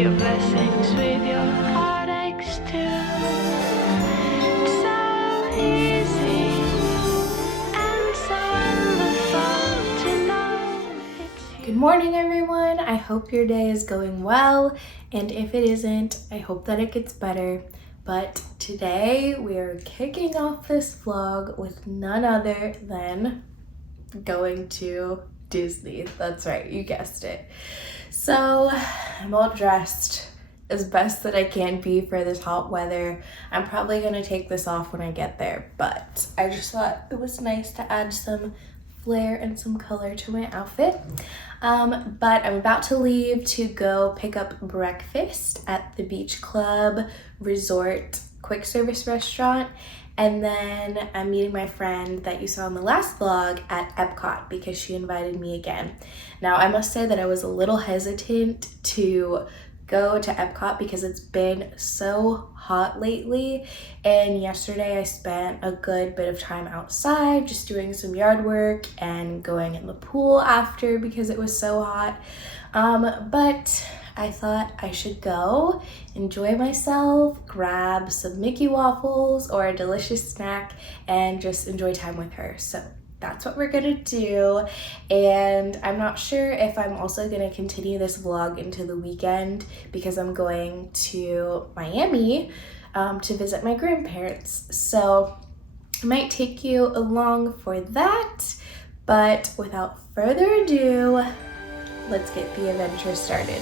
your blessings with your heartaches too. It's so easy and so wonderful to know it's you. Good morning, everyone. I hope your day is going well, and if it isn't, I hope that it gets better. But today we are kicking off this vlog with none other than going to Disney. That's right, you guessed it. So I'm all dressed as best that I can be for this hot weather. I'm probably gonna take this off when I get there, but I just thought it was nice to add some flair and some color to my outfit. But I'm about to leave to go pick up breakfast at the Beach Club Resort quick service restaurant. And then I'm meeting my friend that you saw in the last vlog at Epcot because she invited me again. Now, I must say that I was a little hesitant to go to Epcot because it's been so hot lately, and yesterday I spent a good bit of time outside just doing some yard work and going in the pool after because it was so hot. But I thought I should go enjoy myself, grab some Mickey waffles or a delicious snack, and just enjoy time with her. So that's what we're gonna do, and I'm not sure if I'm also gonna continue this vlog into the weekend because I'm going to Miami to visit my grandparents. So I might take you along for that, but without further ado, let's get the adventure started.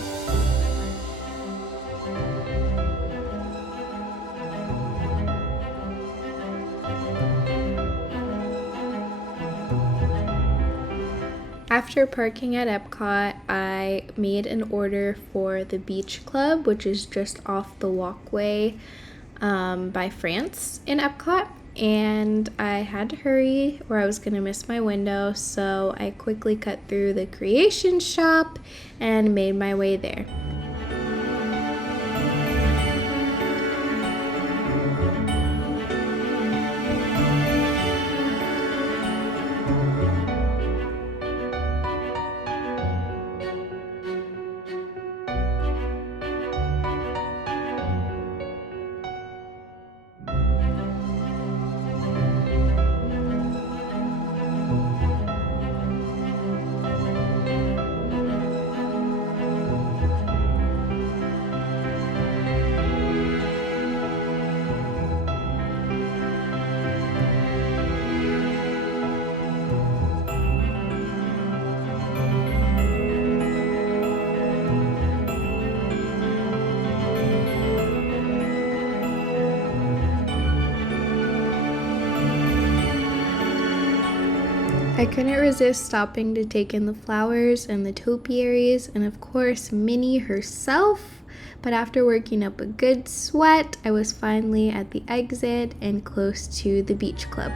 After parking at Epcot, I made an order for the Beach Club, which is just off the walkway by France in Epcot. And I had to hurry or I was gonna miss my window, so I quickly cut through the creation shop and made my way there. I couldn't resist stopping to take in the flowers and the topiaries and of course Minnie herself, but after working up a good sweat, I was finally at the exit and close to the Beach Club.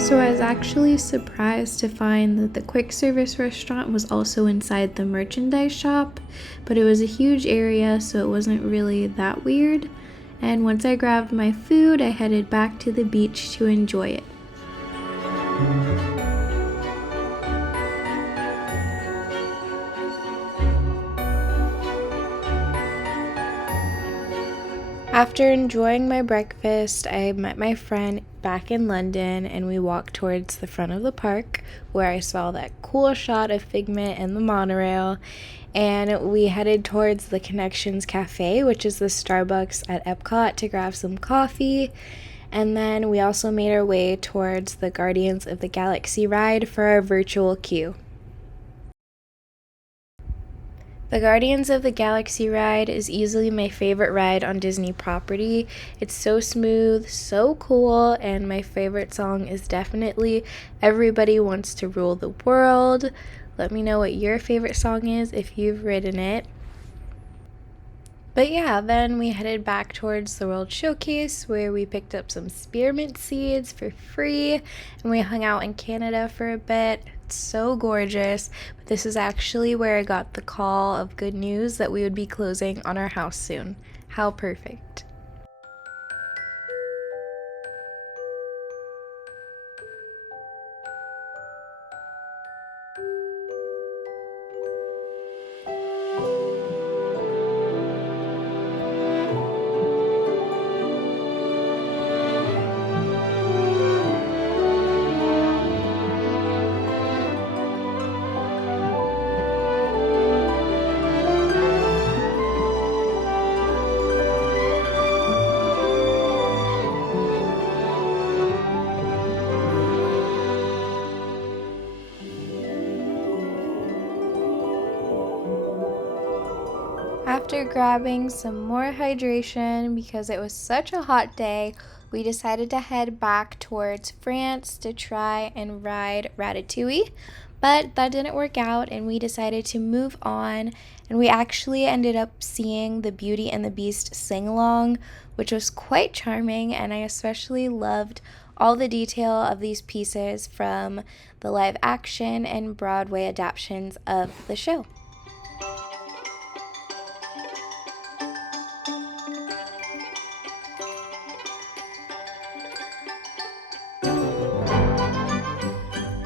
So I was actually surprised to find that the quick service restaurant was also inside the merchandise shop, but it was a huge area, so it wasn't really that weird. And once I grabbed my food, I headed back to the beach to enjoy it. After enjoying my breakfast, I met my friend back in London and we walked towards the front of the park where I saw that cool shot of Figment and the monorail. and we headed towards the Connections Cafe, which is the Starbucks at Epcot, to grab some coffee. And then we also made our way towards the Guardians of the Galaxy ride for our virtual queue. The Guardians of the Galaxy ride is easily my favorite ride on Disney property. It's so smooth, so cool, and my favorite song is definitely Everybody Wants to Rule the World. Let me know what your favorite song is if you've ridden it. But yeah, then we headed back towards the World Showcase where we picked up some spearmint seeds for free and we hung out in Canada for a bit. It's so gorgeous, but this is actually where I got the call of good news that we would be closing on our house soon. How perfect. After grabbing some more hydration because it was such a hot day, we decided to head back towards France to try and ride Ratatouille. But that didn't work out and we decided to move on, and we actually ended up seeing the Beauty and the Beast sing-along, which was quite charming, and I especially loved all the detail of these pieces from the live action and Broadway adaptations of the show.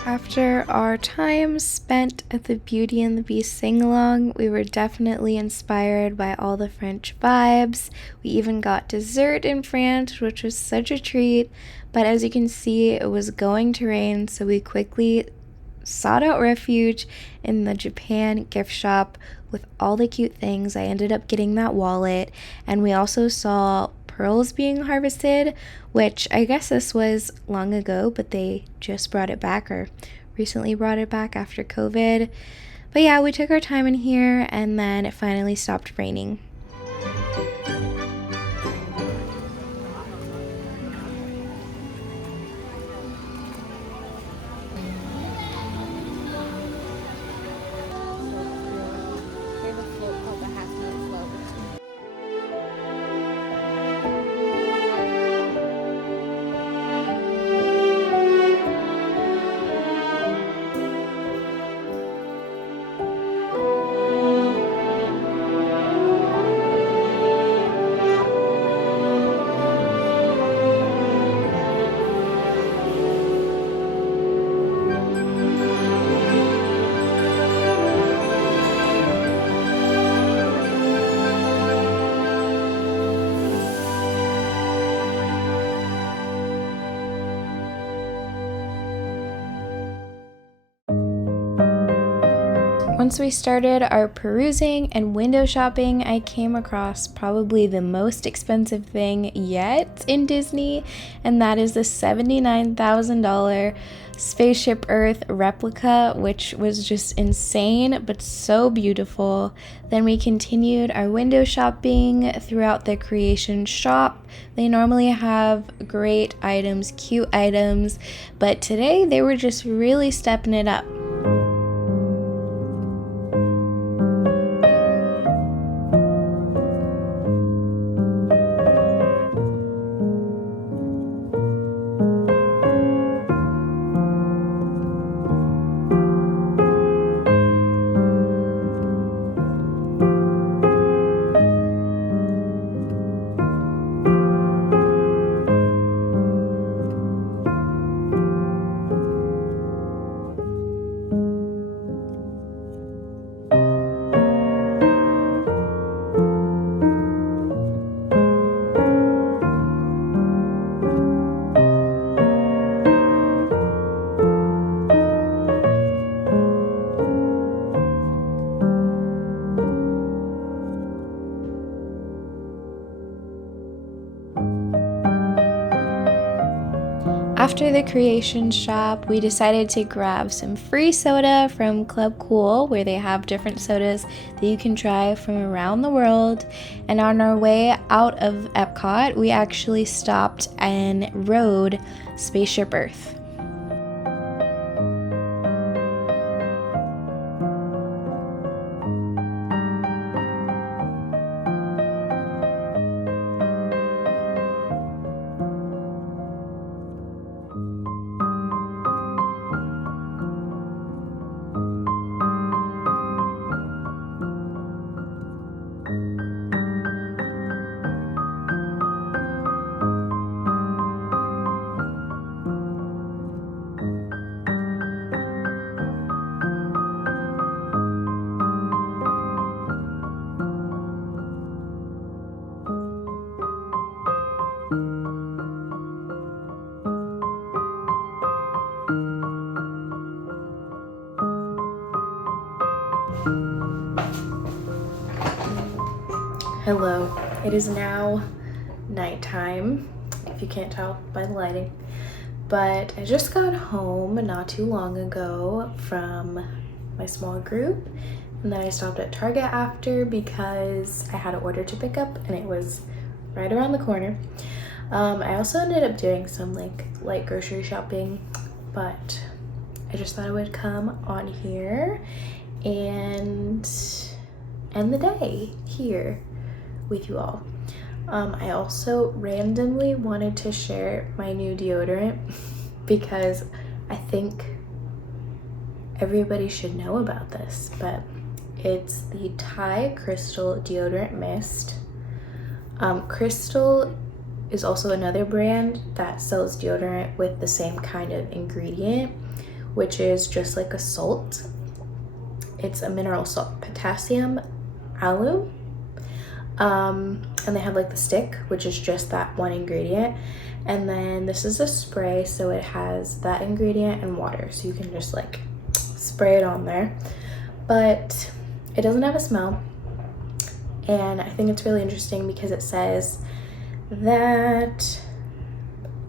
After our time spent at the Beauty and the Beast sing-along, we were definitely inspired by all the French vibes. We even got dessert in France, which was such a treat, but as you can see, it was going to rain, so we quickly sought out refuge in the Japan gift shop with all the cute things. I ended up getting that wallet, and we also saw pearls being harvested, which I guess this was long ago, but they just brought it back or recently brought it back after COVID. But yeah, we took our time in here and then it finally stopped raining. Once we started our perusing and window shopping, I came across probably the most expensive thing yet in Disney, and that is the $79,000 Spaceship Earth replica, which was just insane but so beautiful. Then we continued our window shopping throughout the Creation shop. They normally have great items, cute items, but today they were just really stepping it up. After the creation shop, we decided to grab some free soda from Club Cool, where they have different sodas that you can try from around the world. And on our way out of Epcot, we actually stopped and rode Spaceship Earth. Hello, it is now nighttime, if you can't tell by the lighting, but I just got home not too long ago from my small group, and then I stopped at Target after because I had an order to pick up and it was right around the corner. I also ended up doing some light grocery shopping, but I just thought I would come on here and end the day here with you all. I also randomly wanted to share my new deodorant because I think everybody should know about this, but it's the Thai Crystal Deodorant Mist. Crystal is also another brand that sells deodorant with the same kind of ingredient, which is just like a salt. It's a mineral salt, potassium alum. And they have like the stick, which is just that one ingredient, and then this is a spray, so it has that ingredient and water, so you can just like spray it on there, but it doesn't have a smell. And I think it's really interesting because it says that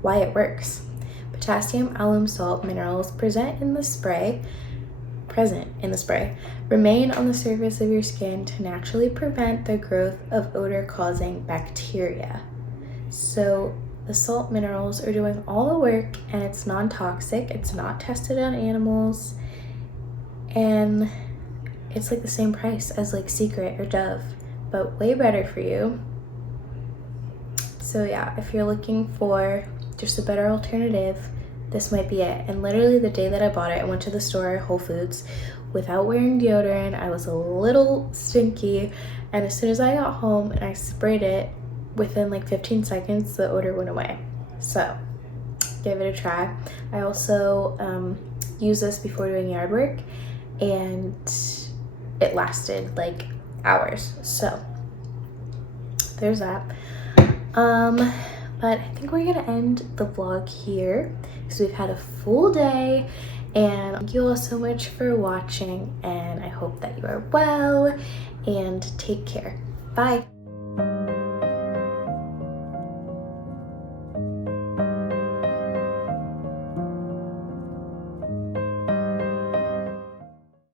why it works. Potassium alum salt minerals present in the spray remain on the surface of your skin to naturally prevent the growth of odor-causing bacteria. So the salt minerals are doing all the work, and it's non-toxic, it's not tested on animals, and it's like the same price as like Secret or Dove, but way better for you. So yeah, if you're looking for just a better alternative, this might be it. And literally the day that I bought it, I went to the store, Whole Foods, without wearing deodorant. I was a little stinky, and as soon as I got home and I sprayed it, within like 15 seconds the odor went away. So give it a try. I also use this before doing yard work, and it lasted like hours, so there's that. But I think we're gonna end the vlog here because we've had a full day, and thank you all so much for watching, and I hope that you are well, and take care. Bye.